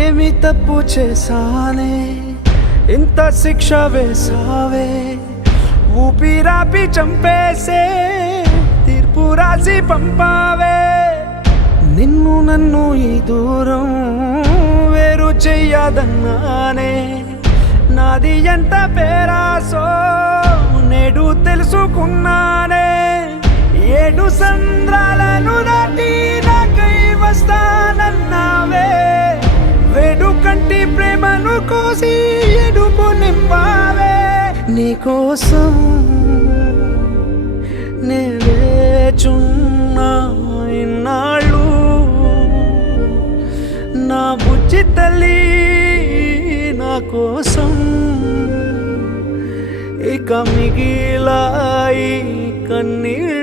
ఏమి తప్పు చేశానే ఇంత శిక్ష వేసావే, ఊపిరాపి చంపేసే తీర్పు రాసి పంపావే. నిన్ను నన్ను ఈ దూరం వేరు చెయ్యదన్నానే, నాది ఎంత పేరాసో నేడు తెలుసుకున్నానే. 7 సంద్రాలను దాటి నాకై వస్తానన్నావే, వేడు కంటి ప్రేమను కోసి ఎడుపు నింపావే. నీకోసం నే వేచున్నా ఇన్నాళ్ళు, నా బుజ్జి తల్లి నా కోసం. ఇక మిగిలాయి కన్నీళ్ళు.